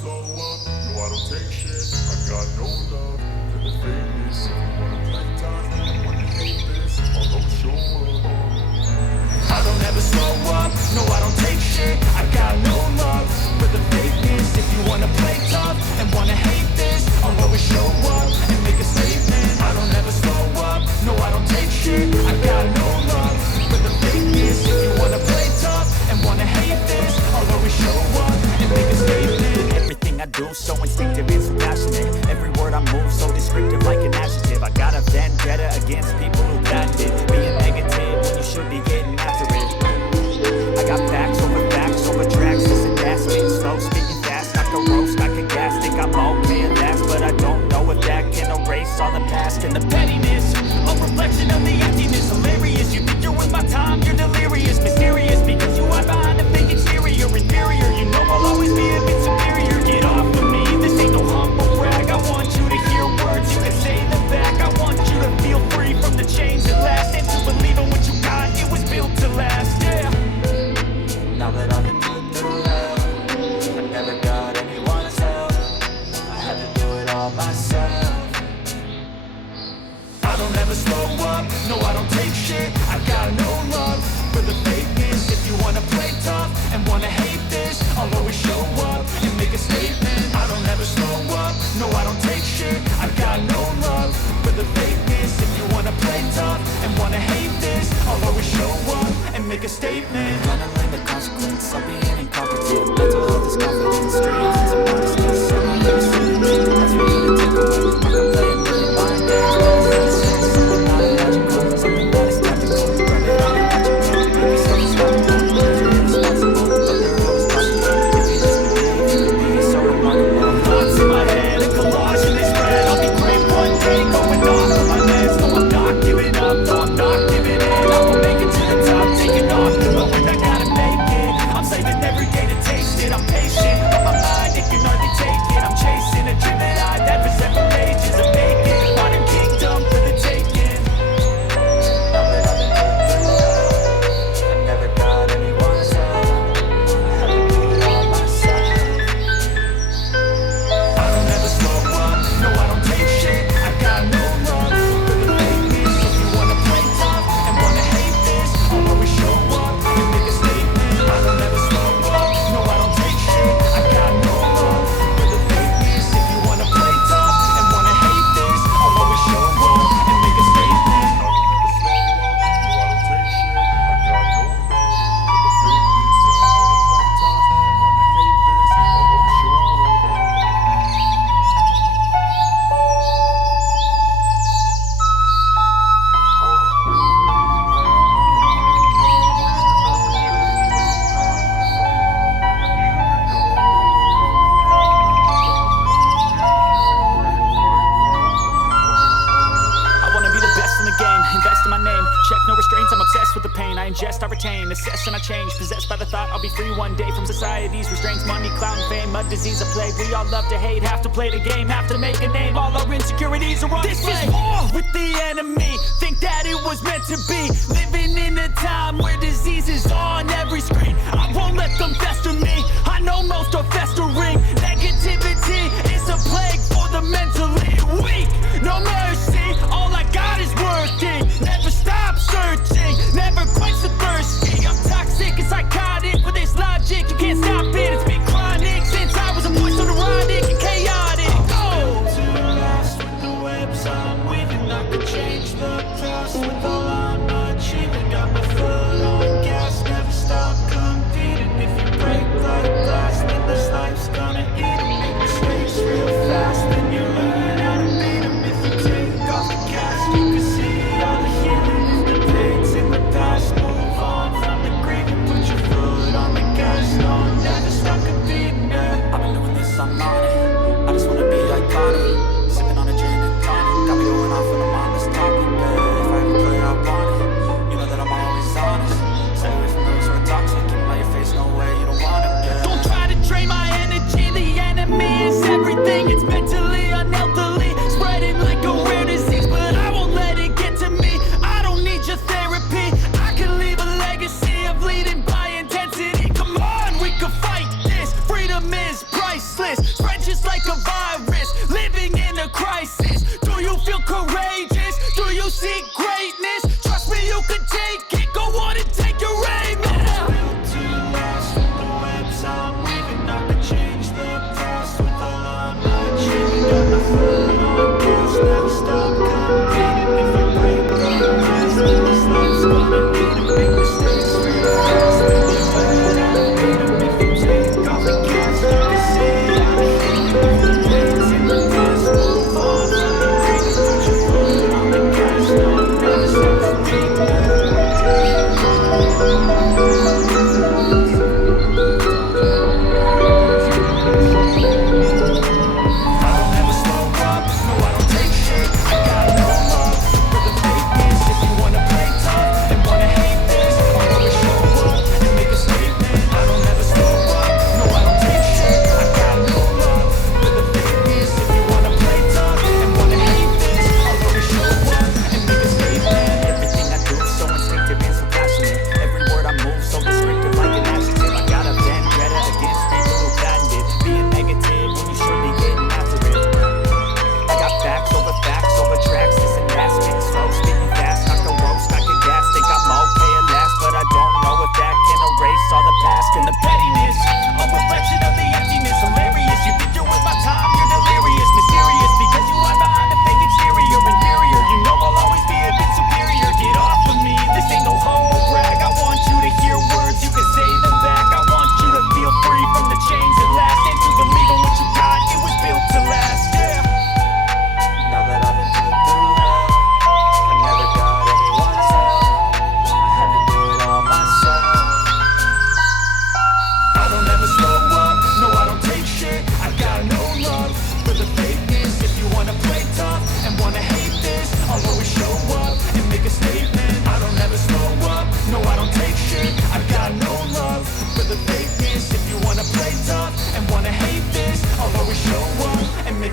slow up, no I don't take shit. I got no love for the fakeness. If you wanna play tough and wanna hate this, I'll always show up. I don't ever slow up, no I don't take shit. I got no love for the fakeness. If you wanna play tough and wanna hate this, I'll always show up and make a statement. I don't ever slow up, no I don't take shit. I got no love for the fakeness. If you wanna play tough and wanna hate this, I'll always show up and make a statement. Everything I do so instinctive and so passionate. Every word I move so descriptive like an adjective. I got a vendetta against people who patented being negative when you should be getting after it. I got facts over tracks. Listen, that's me. Slow speaking fast, I can roast, I can gas. Think I'm okay at last, but I don't know if that can erase all the past and the pettiness. A reflection of the emptiness. Hilarious, you think you're with my time, you're delirious. Mysterious, because you are behind a fake exterior. Inferior, you know I'll always be a bit superior. Get off of me, this ain't no humble brag. I want you to hear words, you can say them back. I want you to feel free from the chains at last, and to believe in what you got, it was built to last, yeah. Now that I've been put through hell, I never got anyone's help. I had to do it all myself. I don't ever slow up, no I don't take shit. I got no love for the fakeness. If you wanna play tough and wanna hate this, I'll always show up and make a statement. I don't ever slow up, no I don't take shit. I got no love for the fakeness. If you wanna play tough and wanna hate this, I'll always show up and make a statement. Gonna learn the consequence of being incompetent. Mental health is confidence, dreams and some honesty. So I'm never sleeping, that's for you to take away. I can play a million mind games. Something not illogical, something that is tactical. Run it on and watch it go. Make yourself unstoppable. You're irresponsible, but they're always possible. If you just believe, you can be so remarkable. Thoughts in my head, a collage in this red. I'll be great one day, going off of my meds. No, I'm not giving up, no, I'm not giving in. I will make it to the top, taking off, knowing I gotta make it. I'm saving every day to taste it. I'm patient, but my mind, it can hardly take it. I'm chasing a dream that I've had for several ages. I'm making modern kingdom for the taking. Now that I've been put through hell, I never got anyone's help. I had to do it all myself. I don't ever slow up, no I don't take shit. I got no love for the fakeness. If you wanna play tough and wanna hate this, I'll always show up and make a statement. I don't ever slow up, no I don't take shit. I got no love for the fakeness. If you wanna play tough and wanna hate this, I'll always show up and make a statement. I don't ever slow up, no I don't take shit. I got no love for the fakeness. If you wanna play tough and wanna hate this, I'll always show up. I wanna be the best in the game, invest in my name. Check no restraints, I'm obsessed with the pain. I ingest, I retain, assess and I change. Possessed by the thought I'll be free one day from society's restraints. Money, clout and fame, a disease, a plague. We all love to hate, have to play the game, have to make a name. All our insecurities are on This display. is war with the enemy. Think that it was meant to be. Living in a time where disease is on every screen. I won't let them fester me. I know most are festering. Negativity is a plague for the mentally weak. No mercy, all I got is working. Never stop searching, never quench the thirsty. I'm toxic and psychotic with this logic. You can't stop it, it's been chronic since I was a boy, so neurotic and chaotic. Oh! To last with the webs I'm weaving, I could change the past with all I'm achieving. Got my foot on gas, never stop competing. If you break like glass, then this life's gone.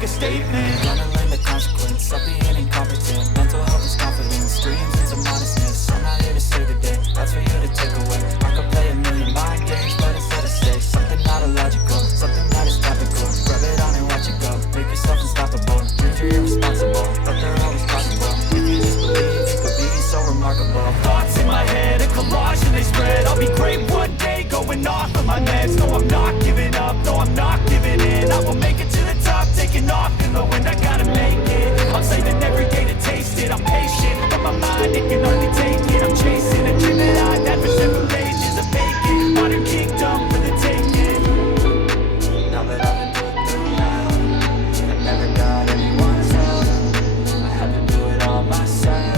a statement. Gonna learn the consequence of being incompetent. Mental health is confidence, dreams and some honestness. I'm not here to save the day, that's for you to take away. I could play a million mind games, but instead I say something not illogical, something that is topical. Rub it on and watch it go, make yourself unstoppable. Dreams are irresponsible, but they're always possible. If you just believe, it could be so remarkable. Thoughts in my head, a collage and they spread. I'll be great one day, going off of my meds. No, I'm not giving up, no, I'm not giving in. I will make it to the top, taking off in the wind. I gotta make it, I'm saving every day to taste it. I'm patient, but my mind, it can only take it. I'm chasing a dream that I've had for several ages. A vacant, modern kingdom for the taking. Now that I've been put through hell, I never got anyone's help. I had to do it all myself.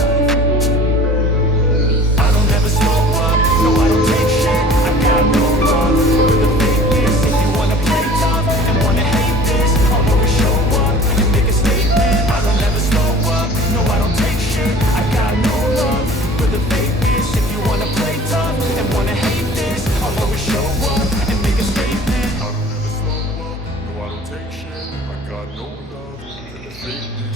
I don't ever slow up, no I don't take shit. I got no love for the fakeness. If you wanna play tough and wanna hate this, I'll always show up and make a statement. I don't ever slow up, no I don't take shit. I got no love for the fakeness. If you wanna play tough and wanna hate this, I'll always show up and make a statement. I don't ever slow up, no I don't take shit. I got no love for the fakeness.